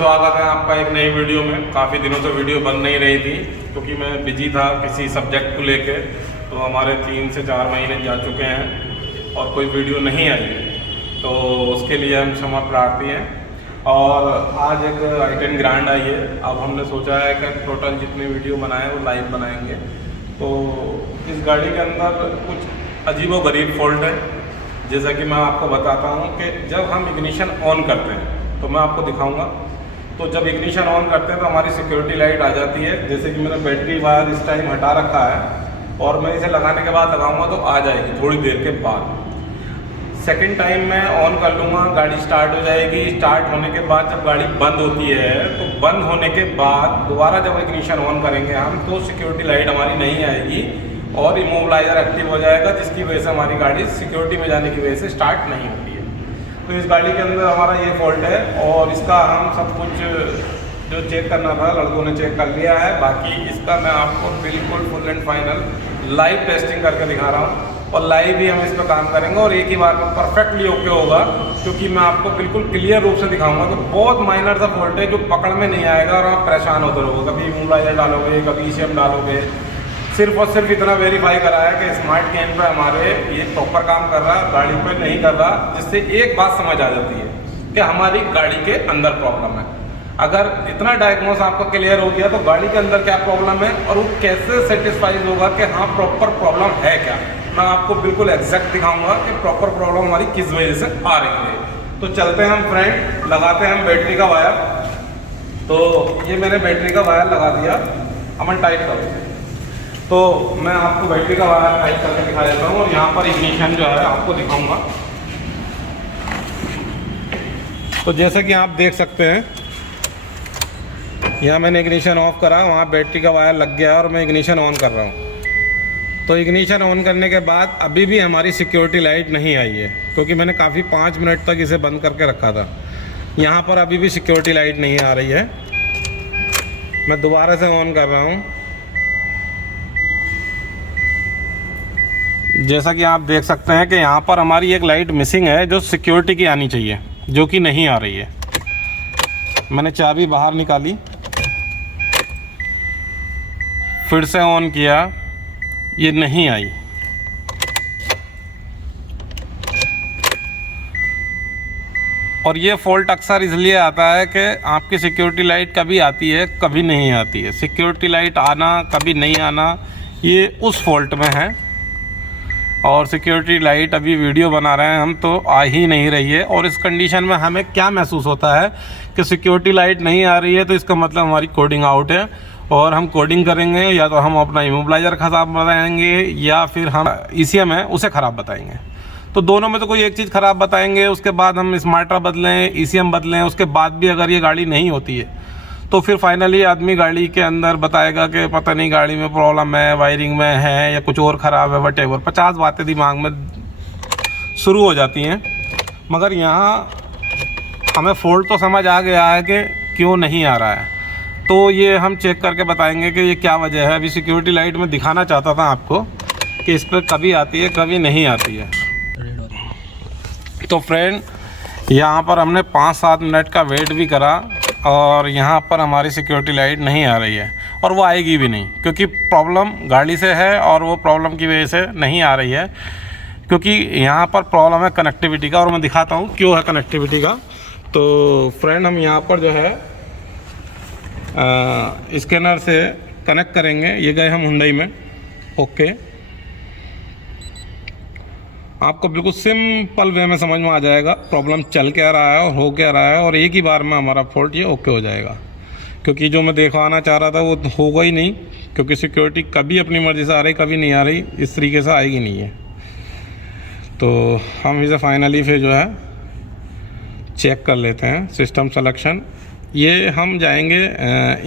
स्वागत है आपका एक नई वीडियो में। काफ़ी दिनों से वीडियो बन नहीं रही थी क्योंकि मैं बिजी था किसी सब्जेक्ट को लेके। तो हमारे 3 से 4 महीने जा चुके हैं और कोई वीडियो नहीं आई है, तो उसके लिए हम क्षमा प्रार्थी हैं। और आज एक i10 ग्रैंड आई है। अब हमने सोचा है कि टोटल जितने वीडियो बनाए वो लाइव बनाएंगे। तो इस गाड़ी के अंदर कुछ अजीबोगरीब फॉल्ट है। जैसा कि मैं आपको बताता हूँ कि जब हम इग्निशन ऑन करते हैं तो मैं आपको दिखाऊंगा। तो जब इग्निशन ऑन करते हैं तो हमारी सिक्योरिटी लाइट आ जाती है। जैसे कि मैंने बैटरी वायर इस टाइम हटा रखा है और मैं इसे लगाने के बाद लगाऊंगा तो आ जाएगी थोड़ी देर के बाद। सेकंड टाइम मैं ऑन कर लूँगा, गाड़ी स्टार्ट हो जाएगी। स्टार्ट होने के बाद जब गाड़ी बंद होती है तो बंद होने के बाद दोबारा जब इग्निशन ऑन करेंगे हम तो सिक्योरिटी लाइट हमारी नहीं आएगी और इमोबिलाइजर एक्टिव हो जाएगा, जिसकी वजह से हमारी गाड़ी सिक्योरिटी में जाने की वजह से स्टार्ट नहीं होती है। तो इस गाड़ी के अंदर हमारा ये फॉल्ट है और इसका हम सब कुछ जो चेक करना था लड़कों ने चेक कर लिया है। बाकी इसका मैं आपको बिल्कुल full and final live testing करके दिखा रहा हूँ और लाइव ही हम इस पर काम करेंगे और एक ही बार में परफेक्टली ओके होगा, क्योंकि मैं आपको बिल्कुल क्लियर रूप से दिखाऊंगा। तो बहुत माइनर सा फॉल्ट है जो पकड़ में नहीं आएगा और आप परेशान होते रहोगे। कभी इमोबिलाइजर डालोगे, कभी ECM डालोगे। सिर्फ और सिर्फ इतना वेरीफाई करा है कि स्मार्ट कैन पे हमारे ये प्रॉपर काम कर रहा है, गाड़ी पे नहीं कर रहा, जिससे एक बात समझ आ जाती है कि हमारी गाड़ी के अंदर प्रॉब्लम है। अगर इतना डायग्नोस आपको क्लियर हो गया तो गाड़ी के अंदर क्या प्रॉब्लम है और वो कैसे सेटिस्फाइज होगा कि हाँ प्रॉपर प्रॉब्लम है क्या, मैं आपको बिल्कुल एग्जैक्ट दिखाऊंगा कि प्रॉपर प्रॉब्लम हमारी किस वजह से आ रही है। तो चलते हैं हम फ्रेंड, लगाते हैं हम बैटरी का वायर। तो ये मैंने बैटरी का वायर लगा दिया, अमन टाइट करो। तो मैं आपको बैटरी का वायर टाइट करके दिखा देता हूँ और यहाँ पर इग्निशन जो है आपको दिखाऊंगा। तो जैसे कि आप देख सकते हैं यहाँ मैंने इग्निशन ऑफ करा, वहाँ बैटरी का वायर लग गया और मैं इग्निशन ऑन कर रहा हूँ। तो इग्निशन ऑन करने के बाद अभी भी हमारी सिक्योरिटी लाइट नहीं आई है, क्योंकि मैंने काफ़ी 5 मिनट तक इसे बंद करके रखा था। यहाँ पर अभी भी सिक्योरिटी लाइट नहीं आ रही है। मैं दोबारा से ऑन कर रहा हूँ। जैसा कि आप देख सकते हैं कि यहाँ पर हमारी एक लाइट मिसिंग है जो सिक्योरिटी की आनी चाहिए, जो कि नहीं आ रही है। मैंने चाबी बाहर निकाली, फिर से ऑन किया, ये नहीं आई। और ये फॉल्ट अक्सर इसलिए आता है कि आपकी सिक्योरिटी लाइट कभी आती है कभी नहीं आती है। सिक्योरिटी लाइट आना कभी नहीं आना ये उस फॉल्ट में है। और सिक्योरिटी लाइट अभी वीडियो बना रहे हैं हम तो आ ही नहीं रही है। और इस कंडीशन में हमें क्या महसूस होता है कि सिक्योरिटी लाइट नहीं आ रही है तो इसका मतलब हमारी कोडिंग आउट है और हम कोडिंग करेंगे, या तो हम अपना इमोबिलाइजर ख़राब बताएंगे या फिर हम ECM है उसे ख़राब बताएंगे। तो दोनों में तो कोई एक चीज़ ख़राब बताएंगे, उसके बाद हम स्मार्टर बदलें, ECM बदलें, उसके बाद भी अगर ये गाड़ी नहीं होती है तो फिर फाइनली आदमी गाड़ी के अंदर बताएगा कि पता नहीं गाड़ी में प्रॉब्लम है, वायरिंग में है या कुछ और ख़राब है, वटेवर 50 बातें दिमाग में शुरू हो जाती हैं। मगर यहाँ हमें फॉल्ट तो समझ आ गया है कि क्यों नहीं आ रहा है, तो ये हम चेक करके बताएंगे कि ये क्या वजह है। अभी सिक्योरिटी लाइट में दिखाना चाहता था आपको कि इस पर कभी आती है कभी नहीं आती है। तो फ्रेंड यहाँ पर हमने 5-7 मिनट का वेट भी करा और यहाँ पर हमारी सिक्योरिटी लाइट नहीं आ रही है और वो आएगी भी नहीं, क्योंकि प्रॉब्लम गाड़ी से है और वो प्रॉब्लम की वजह से नहीं आ रही है, क्योंकि यहाँ पर प्रॉब्लम है कनेक्टिविटी का। और मैं दिखाता हूँ क्यों है कनेक्टिविटी का। तो फ्रेंड हम यहाँ पर जो है स्कैनर से कनेक्ट करेंगे। ये गए हम हुंडई में, ओके। आपको बिल्कुल सिंपल वे में समझ में आ जाएगा प्रॉब्लम चल क्या रहा है और हो क्या रहा है, और एक ही बार में हमारा फॉल्ट ये ओके हो जाएगा। क्योंकि जो मैं दिखाना चाह रहा था वो होगा ही नहीं, क्योंकि सिक्योरिटी कभी अपनी मर्ज़ी से आ रही कभी नहीं आ रही, इस तरीके से आएगी नहीं है। तो हम इसे फाइनली फिर जो है चेक कर लेते हैं। सिस्टम सिलेक्शन, ये हम जाएंगे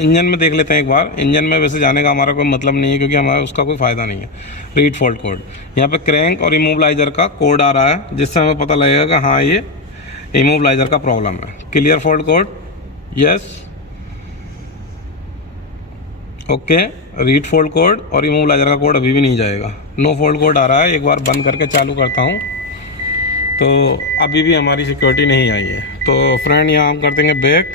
इंजन में देख लेते हैं एक बार। इंजन में वैसे जाने का हमारा कोई मतलब नहीं है, क्योंकि हमारा उसका कोई फ़ायदा नहीं है। रीड फॉल्ट कोड, यहाँ पे क्रैंक और इमोबिलाइजर का कोड आ रहा है, जिससे हमें पता लगेगा कि हाँ ये इमोबिलाइजर का प्रॉब्लम है। Clear fault code, yes, okay. Read fault code और इमोबिलाइजर का कोड अभी भी नहीं जाएगा। नो फॉल्ट कोड आ रहा है। एक बार बंद करके चालू करता हूँ तो अभी भी हमारी सिक्योरिटी नहीं आई है। तो फ्रेंड यहाँ हम कर देंगे बैक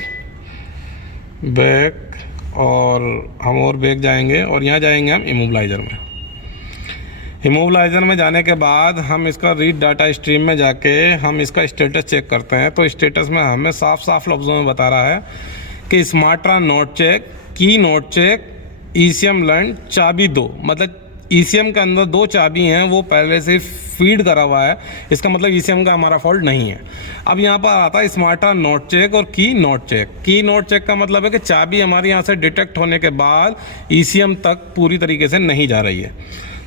बैक, और हम और बैक जाएंगे और यहाँ जाएंगे हम इमोबलाइज़र में। इमोबलाइज़र में जाने के बाद हम इसका रीड डाटा स्ट्रीम में जाके हम इसका स्टेटस चेक करते हैं। तो स्टेटस में हमें साफ साफ लफ्ज़ों में बता रहा है कि स्मार्ट्रा नोट चेक, की नोट चेक, ECM लर्न, चाबी 2, मतलब ECM के अंदर 2 चाबी हैं, वो पहले से फीड करा हुआ है। इसका मतलब ECM का हमारा फॉल्ट नहीं है। अब यहाँ पर आता है स्मार्ट्रा नोट चेक और की नोट चेक। की नोट चेक का मतलब है कि चाबी हमारे यहाँ से डिटेक्ट होने के बाद ECM तक पूरी तरीके से नहीं जा रही है।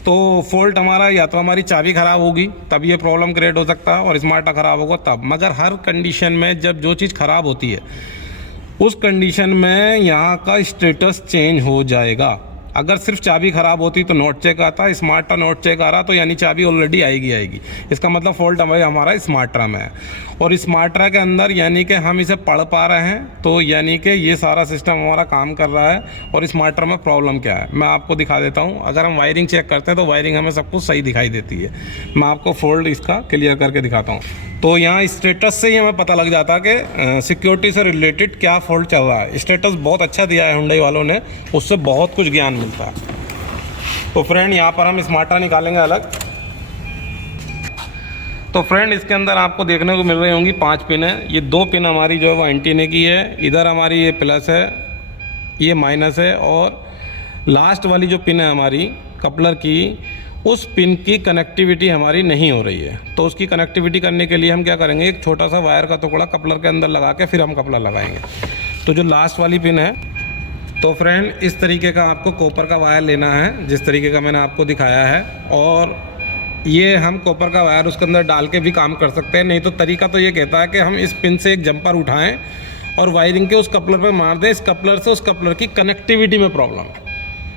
तो फॉल्ट हमारा या तो हमारी चाबी ख़राब होगी तब ये प्रॉब्लम क्रिएट हो सकता है, और स्मार्ट्रा ख़राब होगा तब। मगर हर कंडीशन में जब जो चीज़ ख़राब होती है उस कंडीशन में यहाँ का स्टेटस चेंज हो जाएगा। अगर सिर्फ चाबी ख़राब होती तो नोट चेक आता, स्मार्ट्रा नोट चेक आ रहा तो यानी चाबी ऑलरेडी आएगी। इसका मतलब फॉल्ट हमारा स्मार्ट्रा में है, और स्मार्ट्रा के अंदर यानी कि हम इसे पढ़ पा रहे हैं, तो यानी कि ये सारा सिस्टम हमारा काम कर रहा है। और स्मार्ट्रा में प्रॉब्लम क्या है मैं आपको दिखा देता हूँ। अगर हम वायरिंग चेक करते हैं तो वायरिंग हमें सब कुछ सही दिखाई देती है। मैं आपको फॉल्ट इसका क्लियर करके दिखाता हूँ। तो यहाँ स्टेटस से ही हमें पता लग जाता है कि सिक्योरिटी से रिलेटेड क्या फॉल्ट चल रहा है। स्टेटस बहुत अच्छा दिया है हुंडई वालों ने, उससे बहुत कुछ ज्ञान मिलता है। तो फ्रेंड यहाँ पर हम स्मार्ट्रा निकालेंगे अलग। तो फ्रेंड इसके अंदर आपको देखने को मिल रही होंगी 5 पिन है। ये 2 पिन हमारी जो है वो एंटीने की है, इधर हमारी ये प्लस है, ये माइनस है, और लास्ट वाली जो पिन है हमारी कपलर की, उस पिन की कनेक्टिविटी हमारी नहीं हो रही है। तो उसकी कनेक्टिविटी करने के लिए हम क्या करेंगे, एक छोटा सा वायर का टुकड़ा कपलर के अंदर लगा के फिर हम कपलर लगाएंगे। तो जो लास्ट वाली पिन है, तो फ्रेंड इस तरीके का आपको कॉपर का वायर लेना है जिस तरीके का मैंने आपको दिखाया है, और ये हम कॉपर का वायर उसके अंदर डाल के भी काम कर सकते हैं। नहीं तो तरीका तो ये कहता है कि हम इस पिन से एक जंपर उठाएं और वायरिंग के उस कपलर पे मार दें। इस कपलर से उस कपलर की कनेक्टिविटी में प्रॉब्लम है,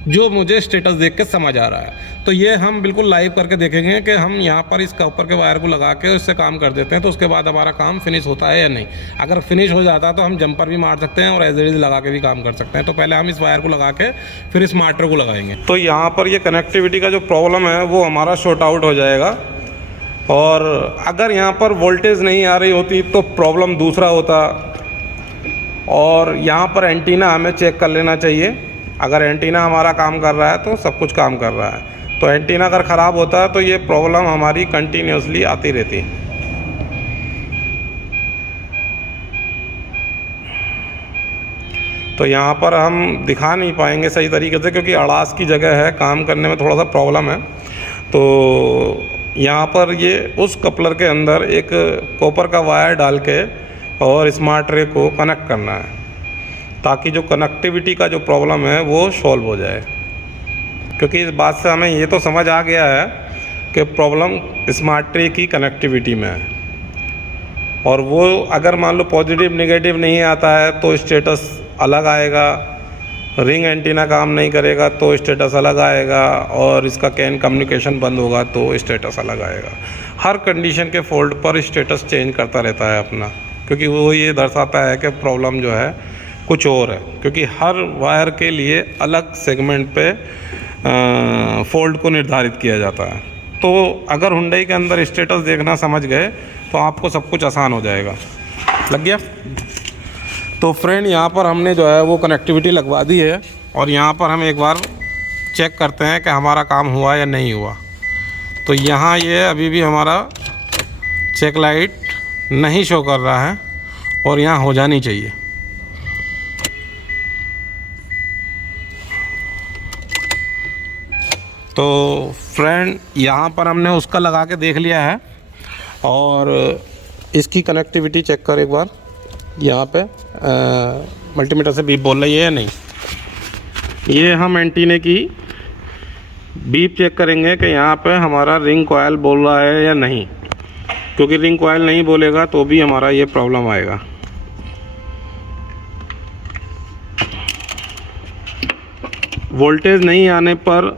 जो मुझे स्टेटस देख के समझ आ रहा है। तो ये हम बिल्कुल लाइव करके देखेंगे कि हम यहाँ पर इस कॉपर के वायर को लगा के उससे काम कर देते हैं, तो उसके बाद हमारा काम फिनिश होता है या नहीं। अगर फिनिश हो जाता है तो हम जंपर भी मार सकते हैं और एज इट इज लगा के भी काम कर सकते हैं। तो पहले हम इस वायर को लगा के फिर स्मार्ट्रा को लगाएंगे। तो यहाँ पर ये कनेक्टिविटी का जो प्रॉब्लम है वो हमारा शॉर्ट आउट हो जाएगा, और अगर यहाँ पर वोल्टेज नहीं आ रही होती तो प्रॉब्लम दूसरा होता। और यहाँ पर एंटीना हमें चेक कर लेना चाहिए। अगर एंटीना हमारा काम कर रहा है तो सब कुछ काम कर रहा है। तो एंटीना अगर ख़राब होता है तो ये प्रॉब्लम हमारी कंटिन्यूसली आती रहती है। तो यहाँ पर हम दिखा नहीं पाएंगे सही तरीके से क्योंकि अड़ास की जगह है, काम करने में थोड़ा सा प्रॉब्लम है। तो यहाँ पर ये उस कपलर के अंदर एक कॉपर का वायर डाल के और स्मार्ट्रा को कनेक्ट करना है, ताकि जो कनेक्टिविटी का जो प्रॉब्लम है वो सॉल्व हो जाए। क्योंकि इस बात से हमें ये तो समझ आ गया है कि प्रॉब्लम स्मार्ट्रा की कनेक्टिविटी में है, और वो अगर मान लो पॉजिटिव नेगेटिव नहीं आता है तो स्टेटस अलग आएगा, रिंग एंटीना काम नहीं करेगा तो स्टेटस अलग आएगा, और इसका कैन कम्युनिकेशन बंद होगा तो स्टेटस अलग आएगा। हर कंडीशन के फॉल्ट पर स्टेटस चेंज करता रहता है अपना, क्योंकि वो ये दर्शाता है कि प्रॉब्लम जो है कुछ और है। क्योंकि हर वायर के लिए अलग सेगमेंट पे फॉल्ट को निर्धारित किया जाता है। तो अगर हुंडई के अंदर स्टेटस देखना समझ गए तो आपको सब कुछ आसान हो जाएगा। लग गया? तो फ्रेंड यहाँ पर हमने जो है वो कनेक्टिविटी लगवा दी है, और यहाँ पर हम एक बार चेक करते हैं कि हमारा काम हुआ या नहीं हुआ। तो यहाँ ये अभी भी हमारा चेक लाइट नहीं शो कर रहा है, और यहाँ हो जानी चाहिए। तो फ्रेंड यहाँ पर हमने उसका लगा के देख लिया है, और इसकी कनेक्टिविटी चेक कर एक बार। यहाँ पे मल्टीमीटर से बीप बोल रही है या नहीं। ये हम एंटीने की बीप चेक करेंगे कि यहाँ पे हमारा रिंग कॉइल बोल रहा है या नहीं, क्योंकि रिंग कॉइल नहीं बोलेगा तो भी हमारा ये प्रॉब्लम आएगा। वोल्टेज नहीं आने पर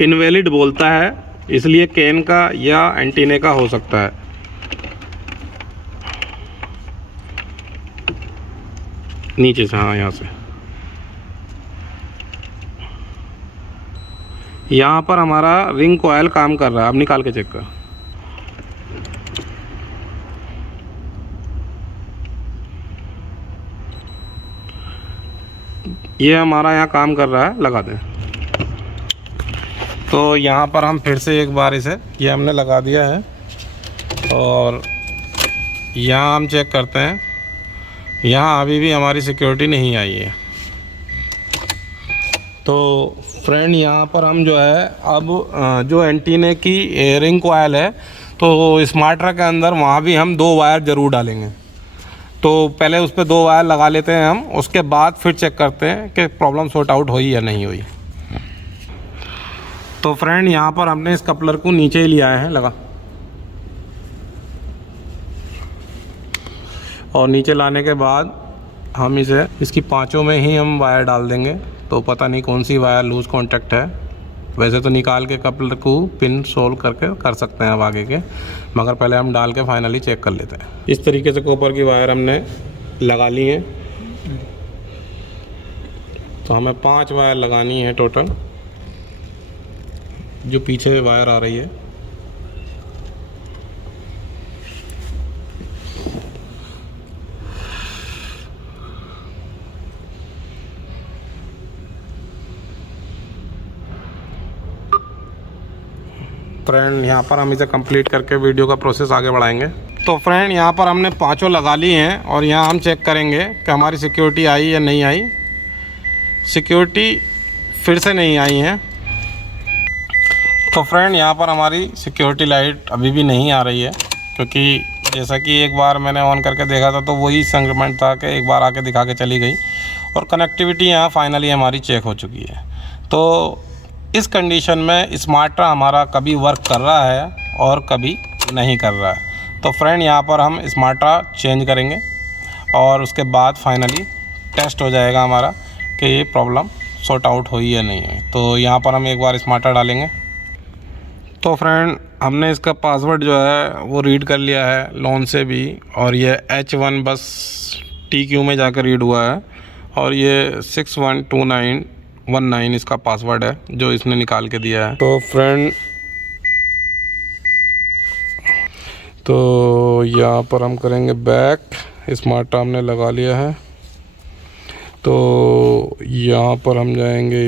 इनवैलिड बोलता है, इसलिए कैन का या एंटीने का हो सकता है। नीचे से, हाँ, यहाँ से। यहाँ पर हमारा रिंग कॉइल काम कर रहा है। अब निकाल के चेक कर। ये हमारा यहाँ काम कर रहा है, लगा दें। तो यहाँ पर हम फिर से एक बार इसे, ये हमने लगा दिया है और यहाँ हम चेक करते हैं। यहाँ अभी भी हमारी सिक्योरिटी नहीं आई है। तो फ्रेंड यहाँ पर हम जो है अब जो एंटीने की रिंग कॉइल है तो स्मार्टर के अंदर वहाँ भी हम 2 वायर ज़रूर डालेंगे। तो पहले उस पर 2 वायर लगा लेते हैं हम, उसके बाद फिर चेक करते हैं कि प्रॉब्लम सॉर्ट आउट हुई या नहीं हुई। तो फ्रेंड यहाँ पर हमने इस कपलर को नीचे ही लिया है लगा, और नीचे लाने के बाद हम इसे इसकी 5 में ही हम वायर डाल देंगे। तो पता नहीं कौन सी वायर लूज़ कांटेक्ट है। वैसे तो निकाल के कपलर को पिन सोल्व करके कर सकते हैं अब आगे के, मगर पहले हम डाल के फाइनली चेक कर लेते हैं। इस तरीके से कॉपर की वायर हमने लगा ली है। तो हमें 5 वायर लगानी है टोटल, जो पीछे वायर आ रही है। फ्रेंड यहाँ पर हम इसे कंप्लीट करके वीडियो का प्रोसेस आगे बढ़ाएंगे। तो फ्रेंड यहाँ पर हमने 5 लगा ली हैं और यहाँ हम चेक करेंगे कि हमारी सिक्योरिटी आई या नहीं आई। सिक्योरिटी फिर से नहीं आई है। तो फ्रेंड यहाँ पर हमारी सिक्योरिटी लाइट अभी भी नहीं आ रही है, क्योंकि जैसा कि एक बार मैंने ऑन करके देखा था तो वही संक्रमण था कि एक बार आके दिखा के चली गई, और कनेक्टिविटी यहाँ फाइनली हमारी चेक हो चुकी है। तो इस कंडीशन में स्मार्टर हमारा कभी वर्क कर रहा है और कभी नहीं कर रहा है। तो फ्रेंड यहाँ पर हम स्मार्टर चेंज करेंगे और उसके बाद फाइनली टेस्ट हो जाएगा हमारा कि ये प्रॉब्लम सॉर्ट आउट हुई या नहीं हुई। तो यहाँ पर हम एक बार स्मार्टर डालेंगे। तो फ्रेंड हमने इसका पासवर्ड जो है वो रीड कर लिया है लोन से भी, और ये H1 बस TQ में जाकर रीड हुआ है, और ये 612919 इसका पासवर्ड है जो इसने निकाल के दिया है। तो फ्रेंड तो यहाँ पर हम करेंगे बैक। स्मार्टर हमने लगा लिया है। तो यहाँ पर हम जाएंगे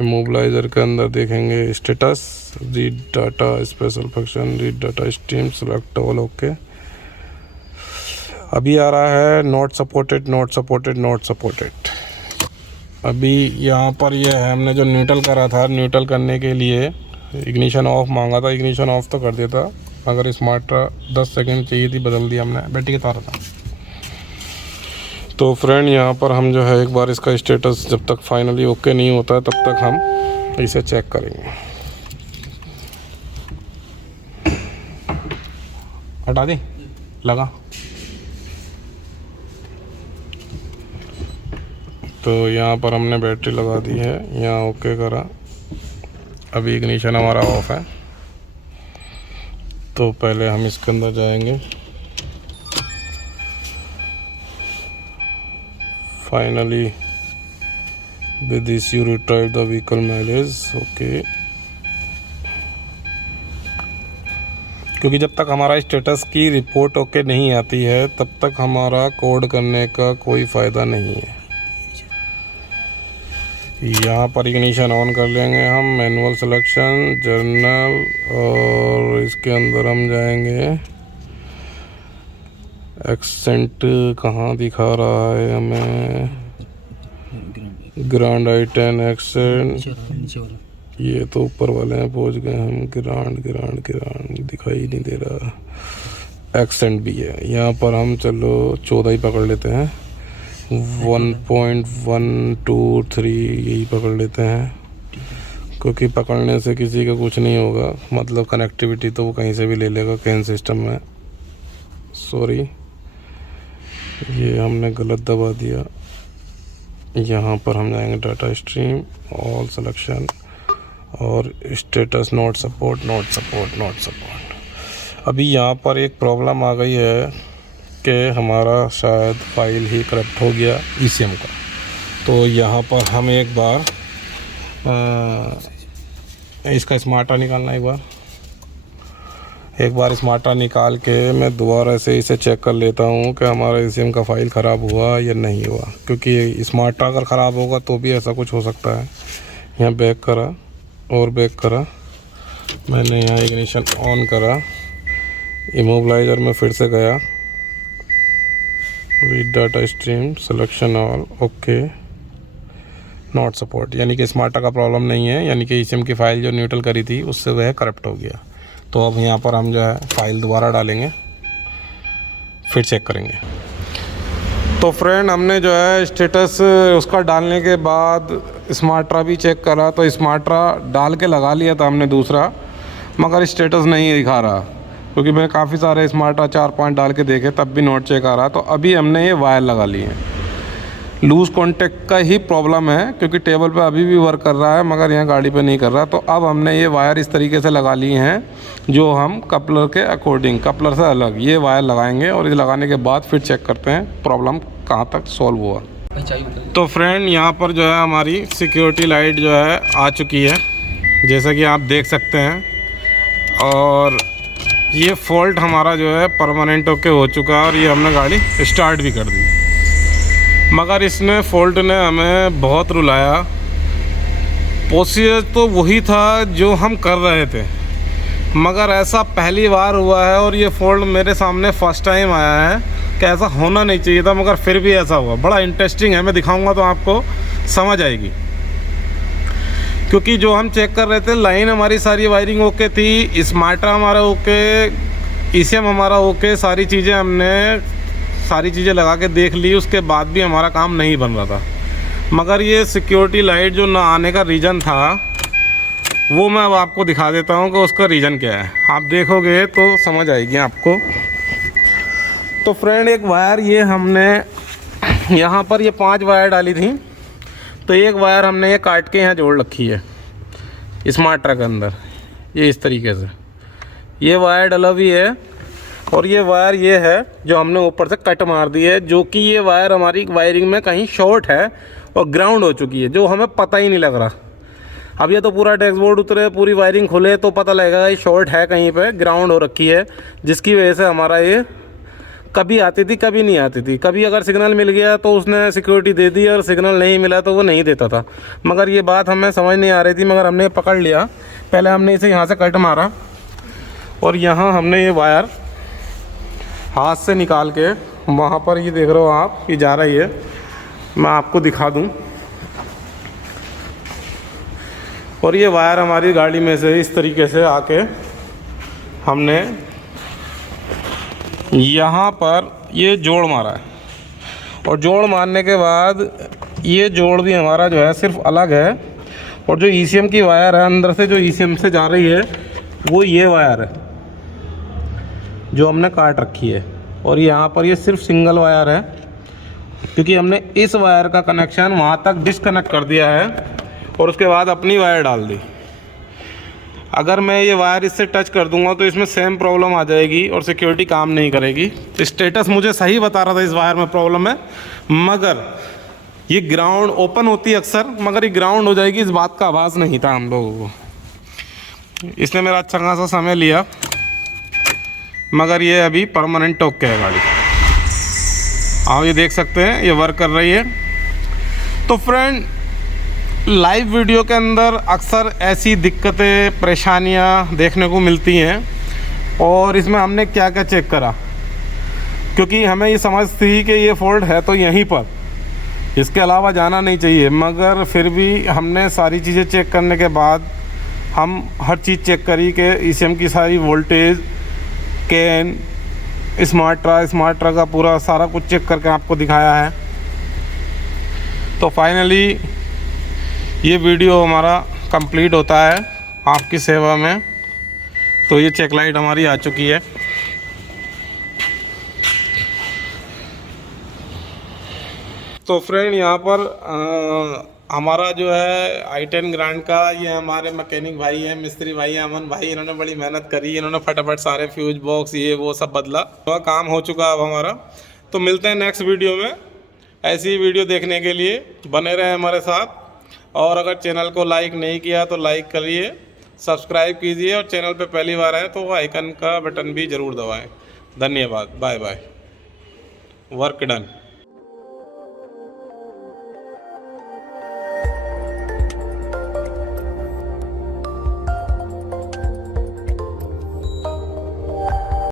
इमोबलाइज़र के अंदर देखेंगे status, read data special function, read data stream, select all, okay. अभी आ रहा है नॉट सपोर्टेड। अभी यहाँ पर ये है, हमने जो न्यूट्रल करा था, न्यूट्रल करने के लिए इग्निशन ऑफ मांगा था, इग्निशन ऑफ तो कर दिया था, मगर स्मार्टर 10 सेकंड चाहिए थी, बदल दिया हमने, बैटरी के तार था। तो फ्रेंड यहाँ पर हम जो है एक बार इसका स्टेटस जब तक फाइनली ओके नहीं होता है तब तक हम इसे चेक करेंगे। हटा दी, लगा। तो यहाँ पर हमने बैटरी लगा दी है, यहाँ ओके करा। अभी इग्निशन हमारा ऑफ है। तो पहले हम इसके अंदर जाएंगे। Finally with this you retrieve the vehicle mileage, okay. क्योंकि जब तक हमारा स्टेटस की रिपोर्ट ओके नहीं आती है तब तक हमारा कोड करने का कोई फ़ायदा नहीं है। यहाँ पर इग्निशन ऑन कर लेंगे हम, मैनुअल सिलेक्शन, जर्नल, और इसके अंदर हम जाएंगे। एक्सेंट कहाँ दिखा रहा है हमें, ग्रांड I10 एक्सेंट, ये तो ऊपर वाले हैं, पहुँच गए हम। ग्रांड दिखाई नहीं दे रहा। एक्सेंट भी है यहाँ पर। हम चलो 14 ही पकड़ लेते हैं, 1.123 यही पकड़ लेते हैं, क्योंकि पकड़ने से किसी का कुछ नहीं होगा, मतलब कनेक्टिविटी तो वो कहीं से भी ले लेगा कैन सिस्टम में। सॉरी, ये हमने गलत दबा दिया। यहाँ पर हम जाएंगे डाटा स्ट्रीम, ऑल सिलेक्शन, और स्टेटस नॉट सपोर्ट। अभी यहाँ पर एक प्रॉब्लम आ गई है कि हमारा शायद फाइल ही करप्ट हो गया ECM का। तो यहाँ पर हम एक बार इसका स्मार्टर निकालना, एक बार एक बार स्मार्टरा निकाल के मैं दोबारा से इसे चेक कर लेता हूँ कि हमारा ECM का फ़ाइल ख़राब हुआ या नहीं हुआ, क्योंकि स्मार्टरा अगर ख़राब होगा तो भी ऐसा कुछ हो सकता है। यहाँ बैक करा और बैक करा, मैंने यहाँ इग्निशन ऑन करा, इमोबिलाइज़र में फिर से गया, read data stream, selection all, okay, not support, यानी कि स्मार्टरा का प्रॉब्लम नहीं है, यानी कि ECM की फ़ाइल जो न्यूट्रल करी थी उससे वह करप्ट हो गया। तो अब यहाँ पर हम जो है फ़ाइल दोबारा डालेंगे, फिर चेक करेंगे। तो फ्रेंड, हमने जो है स्टेटस उसका डालने के बाद स्मार्टरा भी चेक करा, तो स्मार्टरा डाल के लगा लिया था हमने दूसरा, मगर स्टेटस नहीं दिखा रहा, क्योंकि मैं काफ़ी सारे स्मार्टरा 4-5 डाल के देखे तब भी नोट चेक आ रहा। तो अभी हमने ये वायर लगा लिए हैं, लूज़ कॉन्टेक्ट का ही प्रॉब्लम है, क्योंकि टेबल पे अभी भी वर्क कर रहा है मगर यहाँ गाड़ी पे नहीं कर रहा। तो अब हमने ये वायर इस तरीके से लगा लिए हैं, जो हम कपलर के अकॉर्डिंग, कपलर से अलग ये वायर लगाएंगे, और इसे लगाने के बाद फिर चेक करते हैं प्रॉब्लम कहाँ तक सॉल्व हुआ। तो फ्रेंड, यहाँ पर जो है हमारी सिक्योरिटी लाइट जो है आ चुकी है, जैसा कि आप देख सकते हैं, और ये फॉल्ट हमारा जो है परमानेंट होके हो चुका है, और ये हमने गाड़ी स्टार्ट भी कर दी, मगर इसने फॉल्ट ने हमें बहुत रुलाया। प्रोसीजर तो वही था जो हम कर रहे थे, मगर ऐसा पहली बार हुआ है, और ये फॉल्ट मेरे सामने फर्स्ट टाइम आया है कि ऐसा होना नहीं चाहिए था, मगर फिर भी ऐसा हुआ। बड़ा इंटरेस्टिंग है, मैं दिखाऊंगा तो आपको समझ आएगी। क्योंकि जो हम चेक कर रहे थे, लाइन हमारी सारी वायरिंग ओके थी, स्मार्टरा हमारा ओके, ECM हमारा ओके, सारी चीज़ें लगा के देख ली, उसके बाद भी हमारा काम नहीं बन रहा था। मगर ये सिक्योरिटी लाइट जो ना आने का रीज़न था, वो मैं अब आपको दिखा देता हूँ कि उसका रीज़न क्या है। आप देखोगे तो समझ आएगी आपको। तो फ्रेंड, एक वायर ये हमने यहाँ पर ये 5 वायर डाली थी, तो एक वायर हमने ये काट के यहाँ जोड़ रखी है स्मार्टरा के अंदर, ये इस तरीके से ये वायर डला हुई है, और ये वायर ये है जो हमने ऊपर से कट मार दी है, जो कि ये वायर हमारी वायरिंग में कहीं शॉर्ट है और ग्राउंड हो चुकी है, जो हमें पता ही नहीं लग रहा। अब ये तो पूरा डैशबोर्ड उतरे, पूरी वायरिंग खुले तो पता लगेगा ये शॉर्ट है, कहीं पे ग्राउंड हो रखी है, जिसकी वजह से हमारा ये कभी आती थी कभी नहीं आती थी। कभी अगर सिग्नल मिल गया तो उसने सिक्योरिटी दे दी, और सिग्नल नहीं मिला तो वो नहीं देता था। मगर ये बात हमें समझ नहीं आ रही थी, मगर हमने पकड़ लिया। पहले हमने इसे यहाँ से कट मारा, और यहाँ हमने ये वायर हाथ से निकाल के, वहाँ पर ये देख रहे हो आप, ये जा रही है, मैं आपको दिखा दूँ। और ये वायर हमारी गाड़ी में से इस तरीके से आके हमने यहाँ पर ये जोड़ मारा है, और जोड़ मारने के बाद ये जोड़ भी हमारा जो है सिर्फ अलग है, और जो ECM की वायर है अंदर से, जो ECM से जा रही है, वो ये वायर है जो हमने काट रखी है। और यहाँ पर ये सिर्फ सिंगल वायर है, क्योंकि हमने इस वायर का कनेक्शन वहाँ तक डिस्कनेक्ट कर दिया है, और उसके बाद अपनी वायर डाल दी। अगर मैं ये वायर इससे टच कर दूंगा तो इसमें सेम प्रॉब्लम आ जाएगी और सिक्योरिटी काम नहीं करेगी। स्टेटस मुझे सही बता रहा था इस वायर में प्रॉब्लम है, मगर ये ग्राउंड ओपन होती है अक्सर, मगर ये ग्राउंड हो जाएगी, इस बात का आभास नहीं था हम लोगों को। इसने मेरा अच्छा खासा समय लिया, मगर ये अभी परमानेंट ओके है गाड़ी। आप ये देख सकते हैं ये वर्क कर रही है। तो फ्रेंड, लाइव वीडियो के अंदर अक्सर ऐसी दिक्कतें, परेशानियां देखने को मिलती हैं, और इसमें हमने क्या क्या चेक करा, क्योंकि हमें ये समझ थी कि ये फॉल्ट है तो यहीं पर, इसके अलावा जाना नहीं चाहिए। मगर फिर भी हमने सारी चीज़ें चेक करने के बाद हम हर चीज़ चेक करी कि ECM की सारी वोल्टेज, कैन, स्मार्टरा का पूरा सारा कुछ चेक करके आपको दिखाया है। तो फाइनली ये वीडियो हमारा कंप्लीट होता है आपकी सेवा में। तो ये चेक लाइट हमारी आ चुकी है। तो फ्रेंड, यहाँ पर हमारा जो है i10 ग्रांड का, ये हमारे मैकेनिक भाई हैं, मिस्त्री भाई हैं, अमन भाई, इन्होंने बड़ी मेहनत करी, इन्होंने फटाफट सारे फ्यूज बॉक्स ये वो सब बदला, तो काम हो चुका अब हमारा। तो मिलते हैं नेक्स्ट वीडियो में। ऐसी वीडियो देखने के लिए बने रहें हमारे साथ, और अगर चैनल को लाइक नहीं किया तो लाइक करिए, सब्सक्राइब कीजिए और चैनल पे पहली बार आए तो आइकन का बटन भी ज़रूर दबाएं। धन्यवाद, बाय बाय। Work done.